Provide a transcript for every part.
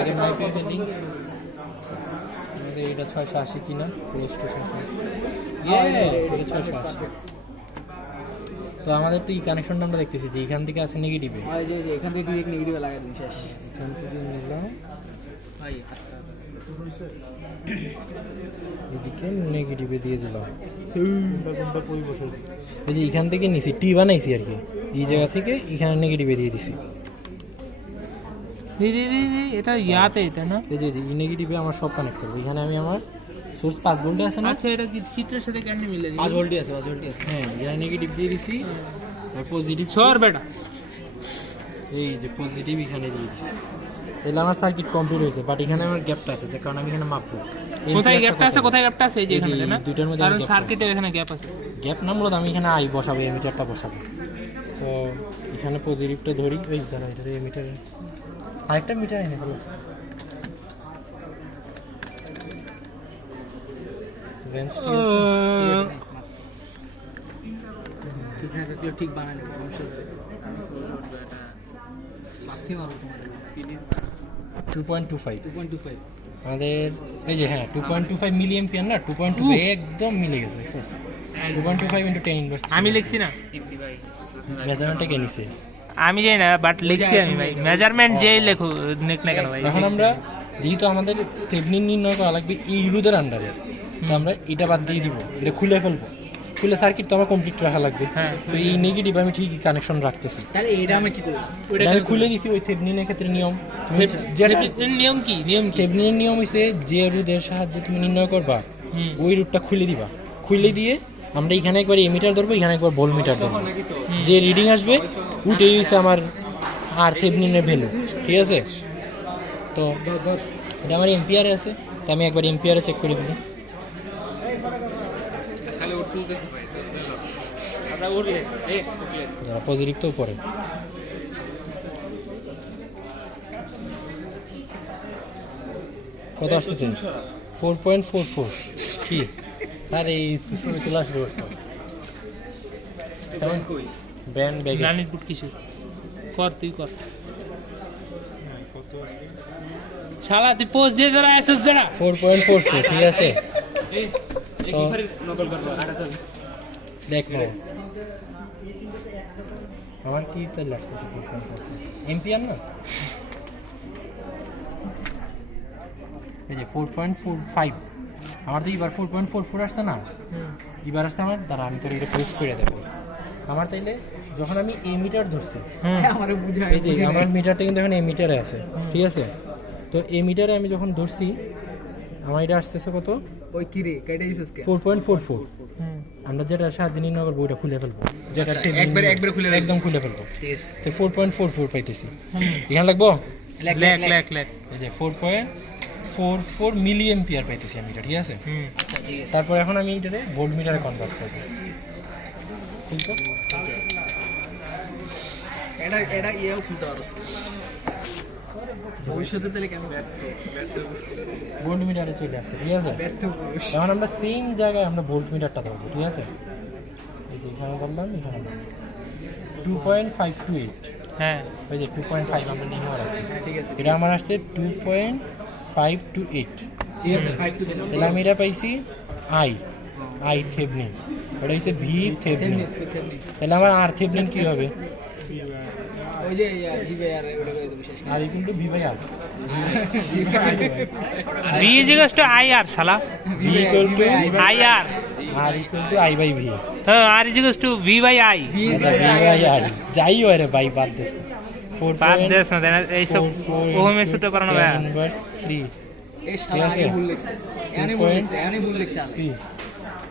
আগে মাইপে ফেলি আমাদের এটা 680 কিনা ক্লোজ টু 680। তো আমাদের তো এই কানেকশনটা আমরা দেখতেছি যে এখান থেকে আছে নেগেটিভে, এখান থেকে ডিরেক্ট নেগেটিভে লাগাই দিন শেষ। এখান থেকে নিলাম এদিকে নেগেটিভে দিয়ে দিলাম। এই যে এখান থেকে নিছি টি বানাইছি আর কি, এই জায়গা থেকে এখানে নেগেটিভে দিয়ে দিছি। এটা ইয়াতে এটা না, এই যে এই নেগেটিভে আমার সব কানেক্ট করবো। এখানে আমি আমার সোর্স 5 ভোল্ট আছে না, আচ্ছা এটা কি চিত্রের সাথে কেন মিলে 5 ভোল্টই আছে, 5 ভোল্টই আছে। হ্যাঁ এখানে নেগেটিভ দিয়ে দিছি আর পজিটিভ সর বেটা, এই যে পজিটিভ এখানে দিয়ে দিছি। তাহলে আমার সার্কিট কমপ্লিট হয়েছে, বাট এখানে আমার গ্যাপটা আছে যে কারণ আমি এখানে মাপবো কোথায় গ্যাপটা আছে, কোথায় গ্যাপটা আছে, এই যে এখানে না দুইটার মধ্যে কারণ সার্কিটে এখানে গ্যাপ আছে। গ্যাপ না মূলত আমি এখানে আই বসাবো, এমিটারটা বসাবো। তো এখানে পজিটিভটা ধরি, এই দাঁড়া এটা এমিটার আরেকটা মিটার এনে ফেলো। ঠিক না থাকলে ঠিক বানালে সমস্যা আছে। 2.25 আমাদের এই যে হ্যাঁ 2.25 মিলি অ্যাম্পিয়ার না, 2.25 একদম মিলে গেছে। 2.25 × 10 ইনভার্স। আমি লিখছি না, মেজারমেন্টটা কে নিছে আমি জানি না, বাট লিখছি আমি ভাই। মেজারমেন্ট যেই লেখো নেক না কেন ভাই। এখন আমরা যেহেতু আমাদের থেভনিন নির্ণয় করা লাগবে এই রোধের আন্ডারে, তো আমরা এটা বাদ দিয়ে দিব, এটা খুলে ফেলবো। খুলে সার্কিট তো আমার কমপ্লিট রাখা লাগবে। তো এই নেগেটিভ আমি ঠিকই কানেকশন রাখতেছি। তাহলে এটা আমি কি করব? আমি খুলে দিছি। ওই থেভনিনের ক্ষেত্রে নিয়ম, নিয়ম কি থেভনিনের নিয়ম হইছে যে রোধের সাহায্যে তুমি নির্ণয় করবা ওই রোধটা খুলে দিবা। খুলে দিয়ে আমরা এখানে একবার এমিটার ধরবো, এখানে একবার ভোল্টমিটার ধরবো। যে রিডিং আসবে ওইটাই হচ্ছে আমার আর থেভনিনের ভ্যালু, ঠিক আছে? তো এটা আমার এম্পিয়ারে আছে, তো আমি একবার এম্পিয়ারে চেক করে দিই। যারা পজিটিভ তো উপরে কত আসতেছে? 4.44 কি? আরে এই ছবি তোলা শুরু করছে ব্র্যান্ড ব্যাগ গ্রানিট বুট কিছু কর, তুই কর শালা, তুই পোস্ট দিয়ে ধরা এসেছ জরা 4.44 ঠিক আছে। এই কি করে নকল করব? আরে তো দেখো আমার কি তো লাগতেছে 4.44 এম্পিয়ার না, এই যে 4.45 আমার তো এবার 4.44 আসছে না, এবার আসছে আমার। দ্বারা আমি তোর এটা প্রুফ করে দেবো। আমার তাইলে যখন আমি এমিটার ধরছি, আমারে বুঝাই, এই যে আমার মিটারটা কিন্তু এখন এমিটারে আছে, ঠিক আছে? তো এমিটারে আমি যখন ধরছি আমার এটা আসতেছে কত? ওই কি রে কেটে দিছস কে? 4.44। আমরা যেটা সাহায্যে নির্ণয় করবো ওইটা খুলে ফেলবো, যেটা একবার খুলে একদম খুলে ফেলবো। ইয়েস, তো 4.44 পাইতেছি। এখানে লাগবো লেখ এই যে 4.44 মিলি অ্যাম্পিয়ার পাইতেছি আমি এটা, ঠিক আছে? আচ্ছা ঠিক আছে। তারপর এখন আমি এটারে ভোল্ট মিটারে কনভার্ট করবো। ঠিক আছে, এটা ইয়েও খুলতে পারছ ভবিষ্যতে, তাহলে কেন ভোল্ট মিটারে চলে আসছে, ঠিক আছে? ব্যর্থ পুরুষ। এখন আমরা সেম জায়গায় আমরা ভোল্ট মিটারটা ধরবো, ঠিক আছে? এই যে এখানে ধরলাম, এখানে 2.528। হ্যাঁ ওই যে 2.5 আমরা নির্ণয় রাখছি, ঠিক আছে। এটা আমার আসছে 2.528, ঠিক আছে? 5 to 10 তাহলে আমি এটা পাইছি আই থেভনিন, ওটা হচ্ছে ভি থেভনিন। তাহলে আমার আর থেভনিন কি হবে? ওই যে ভিআর ওটা করে দেব শেষ। আর কিন্তু V by R, V equals to IR শালা, V equal to IR, R equal to I by V. তো R equals to V by I। আচ্ছা ভি বাই আই যাই হয় রে ভাই, বাদ দেস বাদ দেস না দেন এই সব ওহমের সূত্র করানো ভাই। ইনভার্স 3 এই শালা আগে ভুল লিখছে, এখানে ভুল লিখছে, এখানে ভুল লিখছে আলে। কি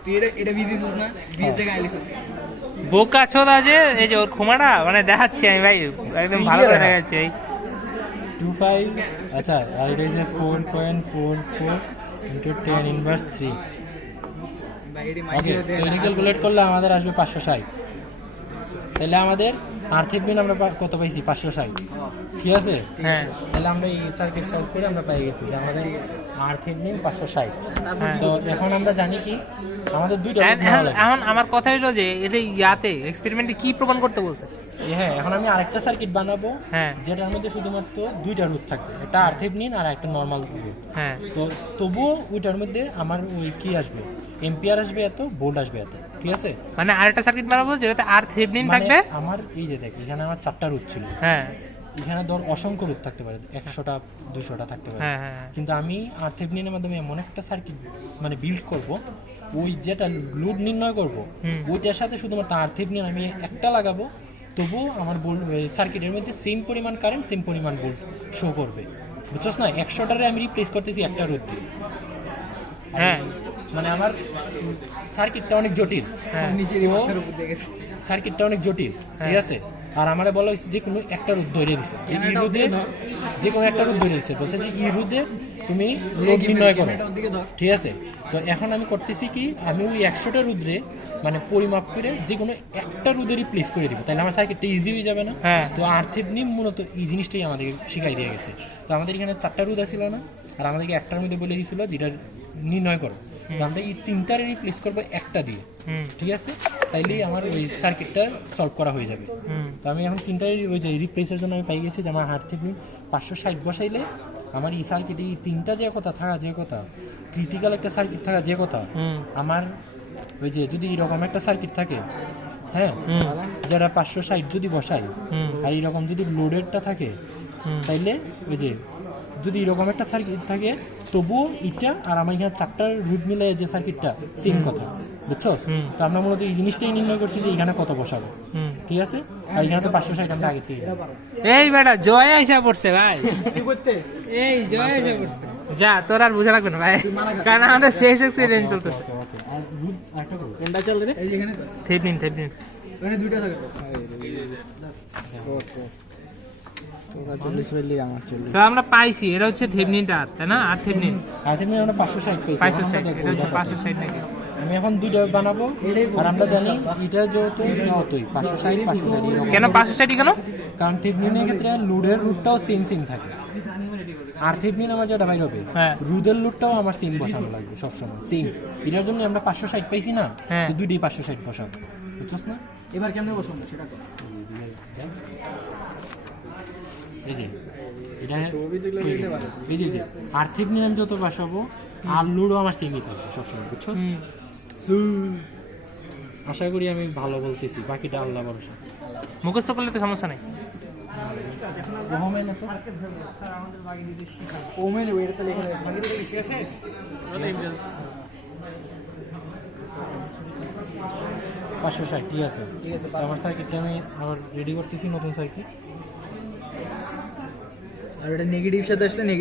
তুই এটা ভি দিছস না, ভি এর জায়গায় আই লিখছস কেন? বোকা চোদা যে এই যে ওর ক্ষমাটা মানে দেখাচ্ছি আমি ভাই, একদম ভালো করে দেখাচ্ছি এই 25। আচ্ছা আর এটা হচ্ছে 4.44 ইনটু 10 ইনভার্স 3। ভাই এডি ওকে, মাইকে তো এটা ক্যালকুলেট করলে আমাদের আসবে 560। তাহলে আমাদের আর থেভনিন আমরা কত পাইছি 560, ঠিক আছে? হ্যাঁ তাহলে আমরা এই সার্কিট সলভ করে আমরা পেয়ে গেছি যে আমাদের আর থেভনিন 560। তো এখন আমরা জানি কি আমাদের দুইটা রুট নেওয়া লাগবে। এখন আমার কথা হলো যে এটা ইয়াতে এক্সপেরিমেন্টে কি প্রমাণ করতে বলছে? হ্যাঁ, এখন আমি আরেকটা সার্কিট বানাবো হ্যাঁ যেটার মধ্যে শুধুমাত্র দুইটা রুট থাকবে, একটা আর থেভনিন আর একটা নর্মাল রুট। হ্যাঁ তো তবুও ওইটার মধ্যে আমার ওই কি আসবে, এম্পিয়ার আসবে এত, ভোল্ট আসবে এত, ঠিক আছে? মানে আরেকটা সার্কিট বানাবো যেটাতে আর থেভনিন মানে থাকবে। আমার এই যে দেখ এখানে আমার 4টা রুট ছিল, হ্যাঁ এখানে ধর অসংখ্য রুট থাকতে পারে, 100টা 200টা থাকতে পারে। হ্যাঁ হ্যাঁ কিন্তু আমি আর থেভনিনের মাধ্যমে এমন একটা সার্কিট মানে বিল্ড করব, ওই যেটা লোড নির্ণয় করব ওইটার সাথে শুধুমাত্র আর থেভনিন আমি একটা লাগাবো, তবুও আমার সার্কিটের মধ্যে সেম পরিমাণ কারেন্ট, সেম পরিমাণ ভোল্ট শো করবে, বুঝছস না? 100টারে আমি রিপ্লেস করতেছি একটা রোড দিয়ে। হ্যাঁ মানে আমার সার্কিটটা অনেক জটিল, হ্যাঁ নিচের মাথার উপর দিয়ে গেছে। সার্কিটটা অনেক জটিল, ঠিক আছে? আর আমারে বলা হয়েছে যে কোনো একটা রোদ ধরে দিছে, যে ই রোদে যে কোনো একটা রোদ ধরে দিছে, বলছে যে ই রোদে তুমি লোড নির্ণয় করো, ঠিক আছে? তো এখন আমি করতেছি কি, আমি ওই 100টা রুদ্রে মানে পরিমাপ করে যে কোনো একটা রোদে রিপ্লেস করে দিব, তাহলে আমার সার্কিটটা ইজি হয়ে যাবে না? হ্যাঁ তো আর থেভনিন মূলত এই জিনিসটাই আমাদেরকে শিখাই দিয়ে গেছে। তো আমাদের এখানে 4টা রোদ ছিল না, আর আমাদেরকে একটার মধ্যে বলে দিয়েছিল যেটা নির্ণয় করো, তো আমরা এই 3টারে রিপ্লেস করবো একটা দিয়ে, ঠিক আছে? তাইলেই আমার ওই সার্কিটটা সলভ করা হয়ে যাবে। তো আমি এখন 3টারে ওই যে রিপ্লেসের জন্য আমি পাই গেছি যে আমার হাত থেকে 560 বসাইলে আমার এই সার্কিটে এই 3টা যে কথা থাকা, যে কথা ক্রিটিক্যাল একটা সার্কিট থাকা, যে কথা আমার ওই যে যদি এরকম একটা সার্কিট থাকে, হ্যাঁ, যারা 560 যদি বসাই আর এরকম যদি লোডেরটা থাকে, তাইলে ওই যে যদি এরকম একটা সার্কিট থাকে, তবুও এটা আর আমার এখানে 4টার রুট মিলে যে সার্কিটটা সেম কথা, বুঝছো? তো আমরা মূলত এই জিনিসটাই নির্ণয় করছি যে এখানে কত বসাবো, ঠিক আছে? আর এখানে তো 560 আমরা আগে থেকে। এই বেটা জয় আইসা পড়ছে ভাই, কি করতে? এই জয় আইসা পড়ছে। যা তোর আর বোঝা লাগবে না ভাই, কারণ আমাদের শেষ এক্সপিরিয়েন্স চলতেছে। আর রুট একটা করবো, কোনটা চল রে? এই যেখানে তো। থেভনিন থেভনিন ওখানে দুইটা থাকে তো। তোরা 40 পেলি, আমার 40। তো আমরা পাইছি এটা হচ্ছে থেভনিনটা, তাই না? আর থেভনিন আর থেকে আমরা 560 পেয়েছি। 560, এটা হচ্ছে 560 নাকি? আমি এখন দুইটা বানাবো, আর আমরা জানি এটা যেহেতু অতই 560 560 কেন 560 কেন? কারণ থেভনিনের ক্ষেত্রে লুডের রুটটাও সেম সেম থাকে, আর থেভনিন আমার যেটা বাইর হবে হ্যাঁ রুদের লুটটাও আমার সেম বসানো লাগবে সবসময় সেম। এটার জন্য আমরা 560 পাইছি না, হ্যাঁ। তো দুইটাই 560 বসাবো, বুঝছস না? এবার কেমনে বসাবো সেটা কর। এই যে এটা এই যে আর থেভনিন আমি যত বসাবো আর লুডও আমার সেমই থাকবে সবসময়, বুঝছো? আশা করি আমি ভালো বলতেছি, বাকিটা আল্লাহ ভরসা। মুখস্থ করলে তো সমস্যা নেই। ওহমে না তো ওমে নেব, এটা তো লেখা আছে। 560, ঠিক আছে? ঠিক আছে, তো আমার সার্কিটটা আমি আবার রেডি করতেছি, নতুন সার্কিট। আর এটা নেগেটিভ সাথে আসলে